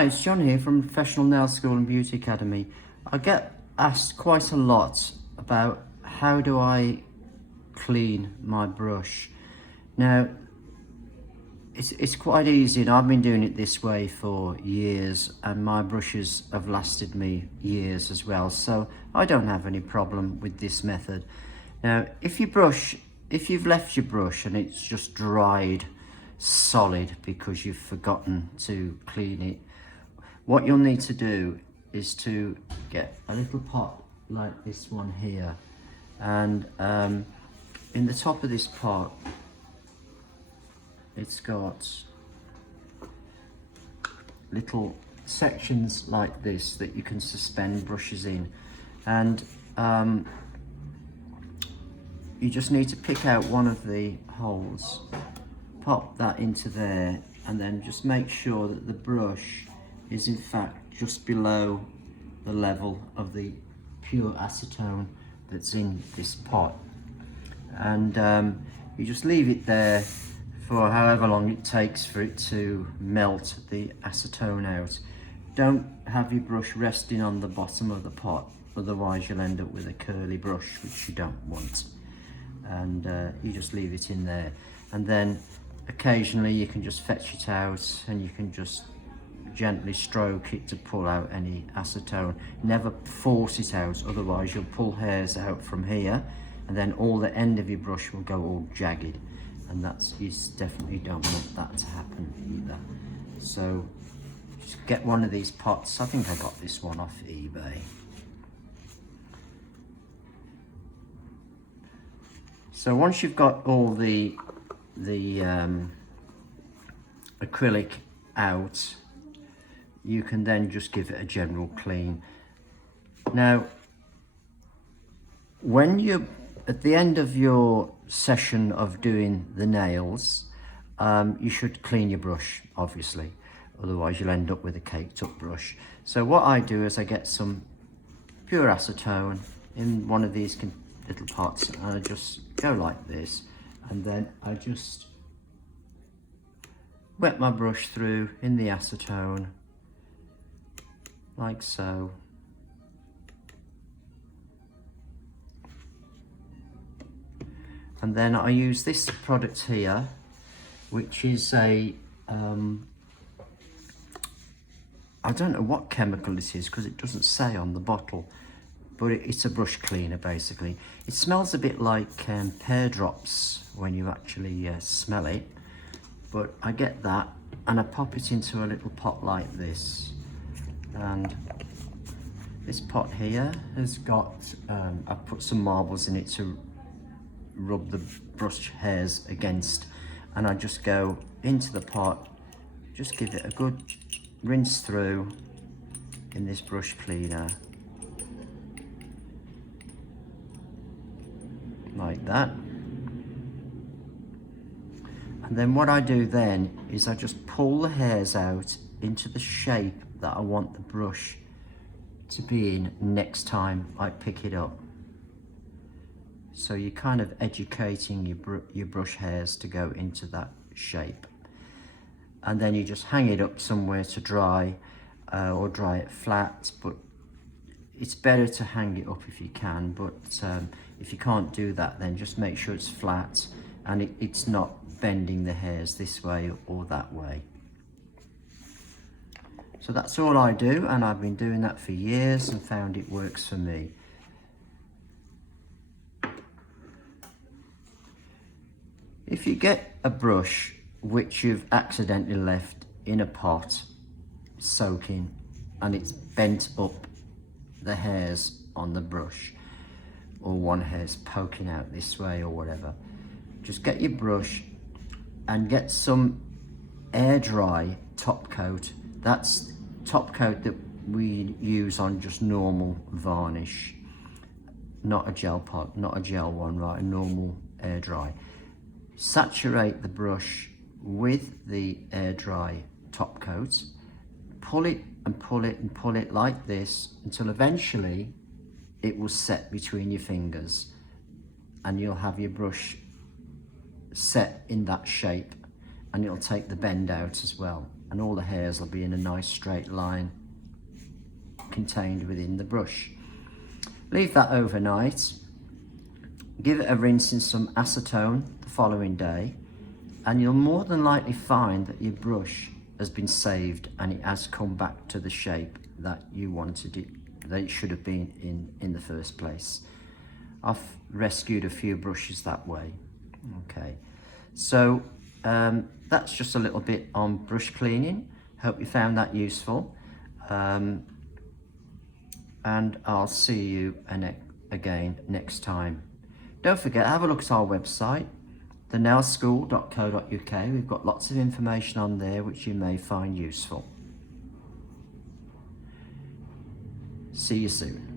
Hi, it's John here from Professional Nail School and Beauty Academy. I get asked quite a lot about how do I clean my brush. Now, it's quite easy, and I've been doing it this way for years, and my brushes have lasted me years as well, so I don't have any problem with this method. Now, if you've left your brush and it's just dried solid because you've forgotten to clean it, what you'll need to do is to get a little pot like this one here, and in the top of this pot it's got little sections like this that you can suspend brushes in, and you just need to pick out one of the holes, pop that into there, and then just make sure that the brush is in fact just below the level of the pure acetone that's in this pot. And you just leave it there for however long it takes for it to melt the acetone out. Don't have your brush resting on the bottom of the pot, otherwise you'll end up with a curly brush, which you don't want. And you just leave it in there, and then occasionally you can just fetch it out and you can just gently stroke it to pull out any acetone. Never force it out, otherwise you'll pull hairs out from here, and then all the end of your brush will go all jagged, and you definitely don't want that to happen either. So just get one of these pots. I think I got this one off eBay. So once you've got all the acrylic out, you can then just give it a general clean. Now, when you're at the end of your session of doing the nails, you should clean your brush, obviously, otherwise you'll end up with a caked up brush. So what I do is I get some pure acetone in one of these little pots, and I just go like this, and then I just wet my brush through in the acetone like so. And then I use this product here, which is a I don't know what chemical it is because it doesn't say on the bottle, but it's a brush cleaner basically. It smells a bit like pear drops when you actually smell it, but I get that and I pop it into a little pot like this. And this pot here has got, I've put some marbles in it to rub the brush hairs against, and I just go into the pot, just give it a good rinse through in this brush cleaner like that. And then what I do then is I just pull the hairs out into the shape that I want the brush to be in next time I pick it up. So you're kind of educating your brush hairs to go into that shape. And then you just hang it up somewhere to dry, or dry it flat, but it's better to hang it up if you can, but if you can't do that, then just make sure it's flat and it's not bending the hairs this way or that way. So that's all I do, and I've been doing that for years and found it works for me. If you get a brush which you've accidentally left in a pot soaking and it's bent up the hairs on the brush, or one hair's poking out this way or whatever, just get your brush and get some air dry top coat. That's top coat that we use on just normal varnish, not a gel pot, not a gel one, right? A normal air dry. Saturate the brush with the air dry top coat, pull it and pull it and pull it like this until eventually it will set between your fingers, and you'll have your brush set in that shape, and it'll take the bend out as well. and all the hairs will be in a nice straight line contained within the brush. Leave that overnight, give it a rinse in some acetone the following day, and you'll more than likely find that your brush has been saved and it has come back to the shape that you wanted it, that it should have been in the first place. I've rescued a few brushes that way. Okay, so that's just a little bit on brush cleaning. Hope you found that useful. And I'll see you again next time. Don't forget, have a look at our website, thenailschool.co.uk. We've got lots of information on there which you may find useful. See you soon.